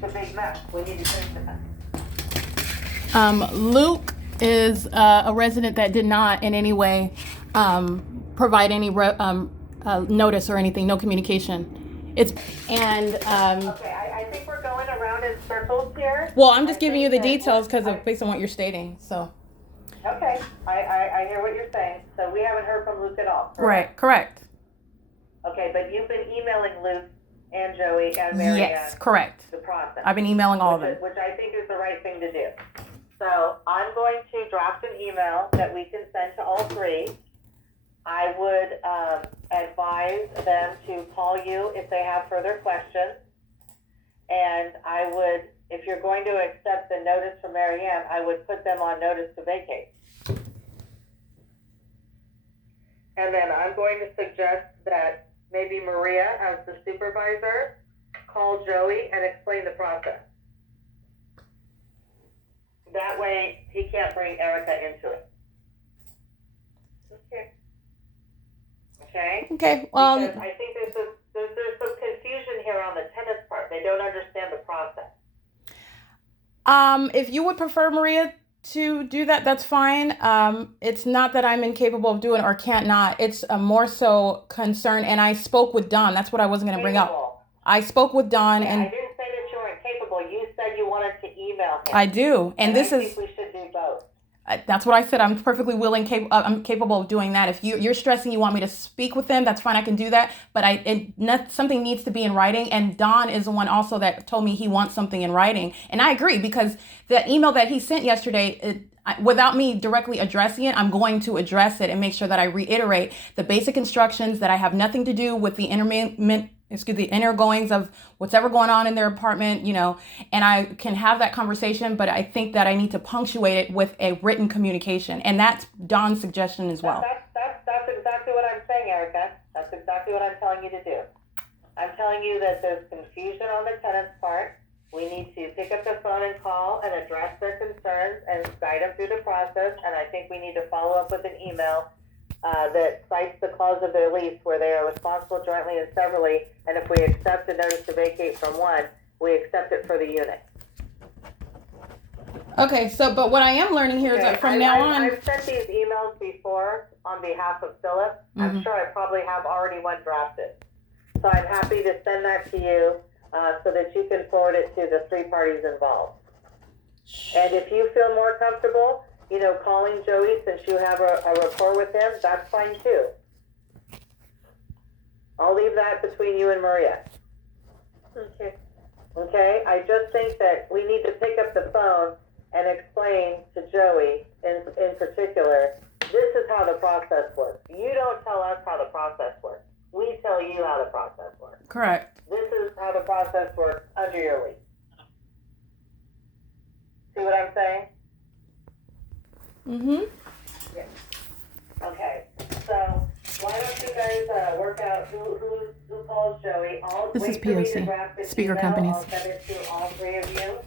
It's a big mess. We need to fix it. Luke is a resident that did not in any way provide any notice or anything, no communication. Okay, I think we're going around in circles here. Well, I'm just giving you the details because based on what you're stating. So. Okay, I hear what you're saying. So we haven't heard from Luke at all. Right, correct. Okay, but you've been emailing Luke and Joey and Marianne. Yes, correct. The process. I've been emailing all of them. Which I think is the right thing to do. So I'm going to draft an email that we can send to all three. I would advise them to call you if they have further questions. And I would, if you're going to accept the notice from Marianne, I would put them on notice to vacate. And then I'm going to suggest that maybe Maria, as the supervisor, call Joey and explain the process. That way, he can't bring Erica into it. Okay. Okay? Okay, Because I think there's some confusion here on the tennis part. They don't understand the process. If you would prefer Maria to do that, that's fine. It's not that I'm incapable of doing it or can't not. It's more so concern. And I spoke with Don. That's what I wasn't going to bring up. I spoke with Don, and I didn't say that you weren't capable. You said you wanted to email him. I do, and this I think we should do both. That's what I said. I'm perfectly willing. I'm capable of doing that. If you're stressing, you want me to speak with them, that's fine. I can do that. But something needs to be in writing. And Don is the one also that told me he wants something in writing. And I agree, because the email that he sent yesterday, without me directly addressing it, I'm going to address it and make sure that I reiterate the basic instructions, that I have nothing to do with the inner goings of whatever going on in their apartment, and I can have that conversation, but I think that I need to punctuate it with a written communication. And that's Don's suggestion as well. That's exactly what I'm saying, Erica. That's exactly what I'm telling you to do. I'm telling you that there's confusion on the tenant's part. We need to pick up the phone and call and address their concerns and guide them through the process. And I think we need to follow up with an email that cites the clause of their lease where they are responsible jointly and severally, and if we accept the notice to vacate from one, we accept it for the unit. Okay, but what I am learning here is that from now on... I've sent these emails before on behalf of Philip. Mm-hmm. I'm sure I probably have already one drafted. So I'm happy to send that to you so that you can forward it to the three parties involved. And if you feel more comfortable, calling Joey, since you have a rapport with him, that's fine too. I'll leave that between you and Maria. Okay, I just think that we need to pick up the phone and explain to Joey, in particular, this is how the process works. You don't tell us how the process works. We tell you how the process works. Correct. This is how the process works under your lease. See what I'm saying? Mm-hmm. Yeah. Okay. So why don't you guys work out who calls Joey? This is P.O.C. Speaker companies. I'll send it to all three of you.